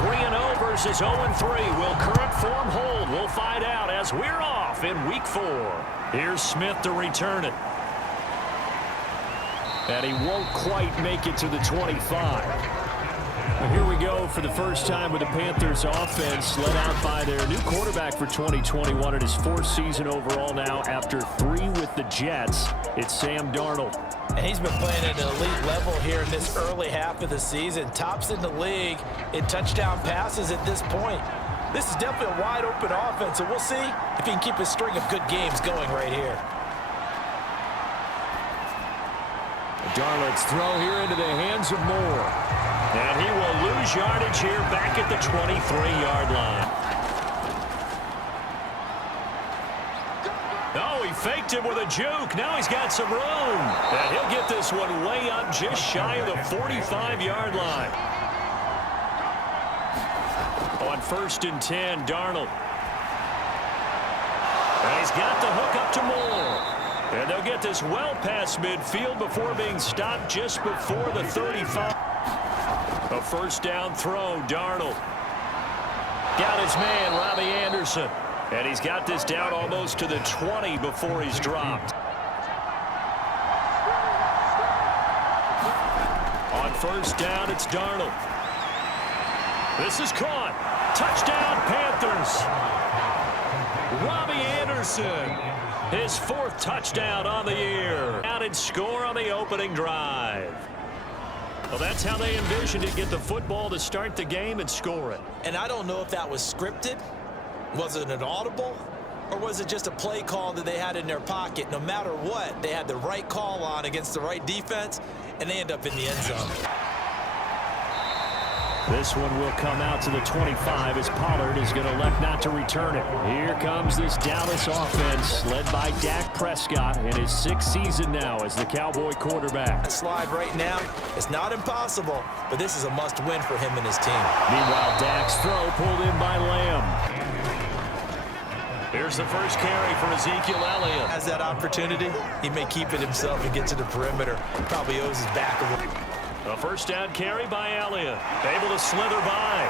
3-0 versus 0-3. Will current form hold? We'll find out as we're off in Week 4. Here's Smith to return it. And he won't quite make it to the 25. Well, here we go for the first time with the Panthers offense led out by their new quarterback for 2021 in his 4th season overall now after 3 with the Jets. It's Sam Darnold. And he's been playing at an elite level here in this early half of the season. Tops in the league in touchdown passes at this point. This is definitely a wide open offense, so we'll see if he can keep a string of good games going right here. Darnold's throw here into the hands of Moore. And he will lose yardage here back at the 23-yard line. Oh, he faked him with a juke. Now he's got some room. And he'll get this one way up just shy of the 45-yard line. On 1st and 10, Darnold. And he's got the hook up to Moore. And they'll get this well past midfield before being stopped just before the 35. A first down throw, Darnold. Got his man, Robbie Anderson. And he's got this down almost to the 20 before he's dropped. On 1st down, it's Darnold. This is caught. Touchdown, Panthers. Robbie Anderson. His 4th touchdown on the year. Added score on the opening drive. Well, that's how they envisioned it. Get the football to start the game and score it. And I don't know if that was scripted. Was it an audible? Or was it just a play call that they had in their pocket? No matter what, they had the right call on against the right defense, and they end up in the end zone. This one will come out to the 25 as Pollard is going to elect not to return it. Here comes this Dallas offense led by Dak Prescott in his 6th season now as the Cowboy quarterback. That slide right now, it's not impossible, but this is a must-win for him and his team. Meanwhile, Dak's throw pulled in by Lamb. Here's the first carry for Ezekiel Elliott. Has that opportunity, he may keep it himself and get to the perimeter. Probably owes his back a little. A first down carry by Elliott. Able to slither by.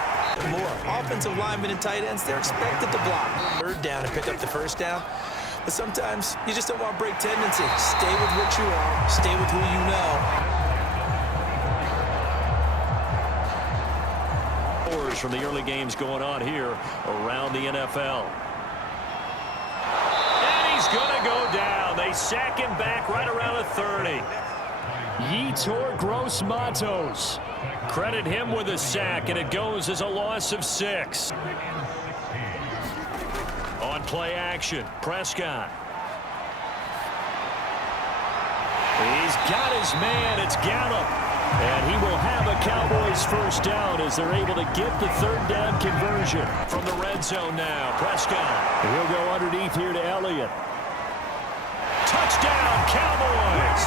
More offensive linemen and tight ends, they're expected to block. 3rd down and pick up the first down. But sometimes you just don't want to break tendency. Stay with what you are. Stay with who you know. From the early games going on here around the NFL. And he's going to go down. They sack him back right around the 30. Yetur Gross-Matos. Credit him with a sack, and it goes as a loss of 6. On play action, Prescott. He's got his man. It's Gallup. And he will have a Cowboys first down as they're able to get the 3rd down conversion. From the red zone now, Prescott. He'll go underneath here to Elliott. Touchdown, Cowboys!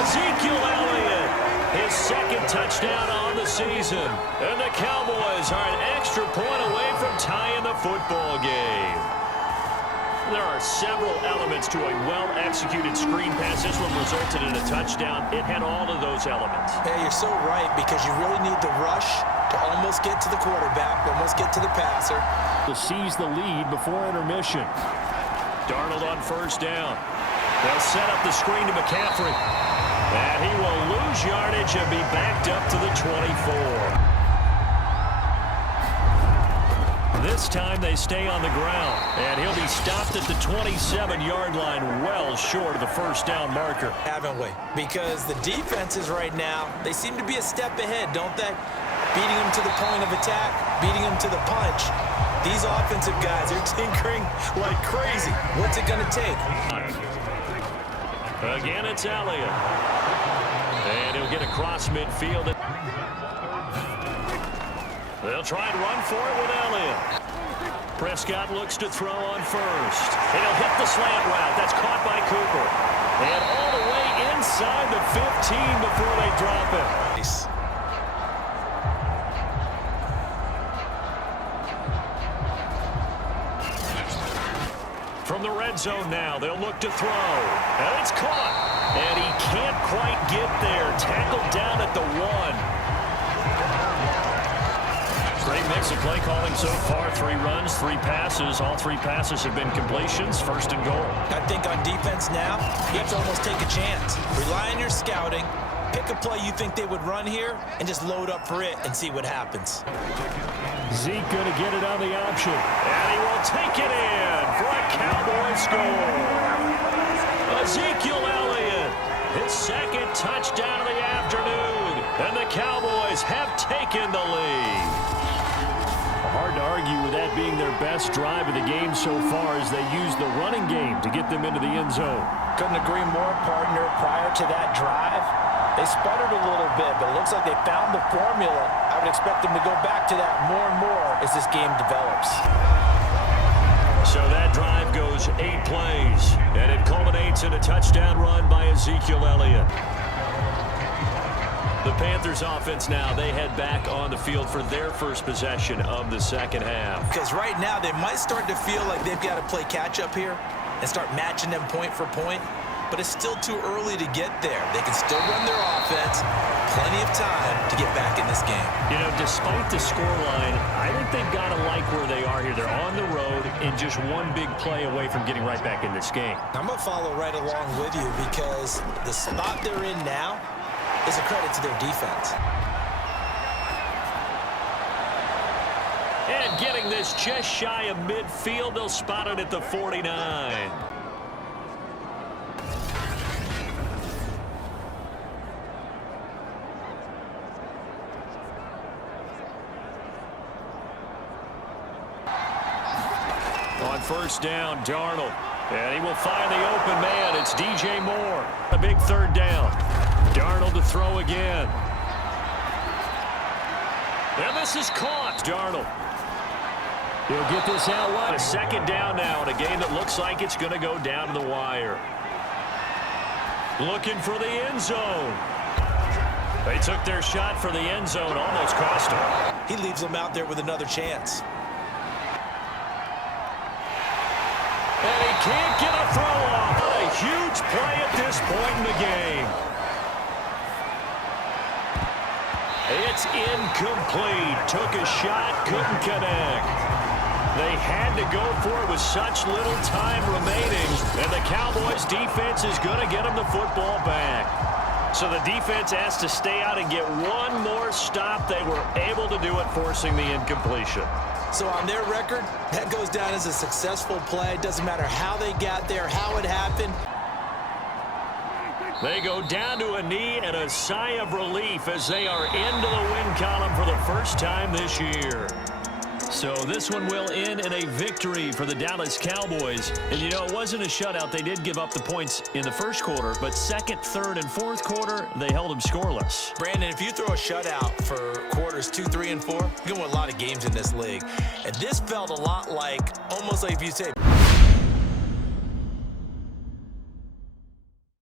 Ezekiel Elliott, his 2nd touchdown on the season. And the Cowboys are an extra point away from tying the football game. There are several elements to a well-executed screen pass. This one resulted in a touchdown. It had all of those elements. Yeah, you're so right, because you really need the rush to almost get to the quarterback, almost get to the passer. To seize the lead before intermission. Darnold on 1st down. They'll set up the screen to McCaffrey. And he will lose yardage and be backed up to the 24. This time they stay on the ground. And he'll be stopped at the 27-yard line, well short of the first down marker. Haven't we? Because the defenses right now, they seem to be a step ahead, don't they? Beating them to the point of attack, beating them to the punch. These offensive guys are tinkering like crazy. What's it going to take? Again, it's Elliott. And he'll get across midfield. They'll try and run for it with Elliott. Prescott looks to throw on 1st. And he'll hit the slant route. That's caught by Cooper. And all the way inside the 15 before they drop it. Nice. From the red zone now, they'll look to throw. And it's caught. And he can't quite get there. Tackled down at the 1. mix of play calling so far. 3 runs, 3 passes. All 3 passes have been completions. First and goal. I think on defense now, you have to almost take a chance. Rely on your scouting. Pick a play you think they would run here and just load up for it and see what happens. Zeke going to get it on the option. And he will take it in for a Cowboy score. Ezekiel Elliott, his second touchdown of the afternoon. And the Cowboys have taken the lead. Hard to argue with that being their best drive of the game so far as they use the running game to get them into the end zone. Couldn't agree more, partner. Prior to that drive, they sputtered a little bit, but it looks like they found the formula. I would expect them to go back to that more and more as this game develops. So that drive goes 8 plays, and it culminates in a touchdown run by Ezekiel Elliott. The Panthers offense now, they head back on the field for their first possession of the second half. Because right now they might start to feel like they've got to play catch-up here and start matching them point for point. But it's still too early to get there. They can still run their offense. Plenty of time to get back in this game. You know, despite the scoreline, I think they've got to like where they are here. They're on the road and just one big play away from getting right back in this game. I'm going to follow right along with you because the spot they're in now is a credit to their defense. And getting this just shy of midfield, they'll spot it at the 49. On first down, Darnold. And he will find the open man. It's DJ Moore. A big third down. Darnold to throw again. And this is caught. Darnold. He'll get this out wide. A second down now in a game that looks like it's going to go down to the wire. Looking for the end zone. They took their shot for the end zone. Almost cost him. He leaves them out there with another chance. And he can't get a throw off. A huge play at this point in the game. It's incomplete. Took a shot, couldn't connect. They had to go for it with such little time remaining. And the Cowboys defense is going to get them the football back. So the defense has to stay out and get one more stop. They were able to do it, forcing the incompletion. So on their record, that goes down as a successful play. Doesn't matter how they got there, how it happened. They go down to a knee and a sigh of relief as they are into the win column for the first time this year. So this one will end in a victory for the Dallas Cowboys. And, you know, it wasn't a shutout. They did give up the points in the first quarter, but second, third, and fourth quarter, they held them scoreless. Brandon, if you throw a shutout for quarters 2, 3, and 4, you're going to win a lot of games in this league. And this felt a lot like, almost like if you say...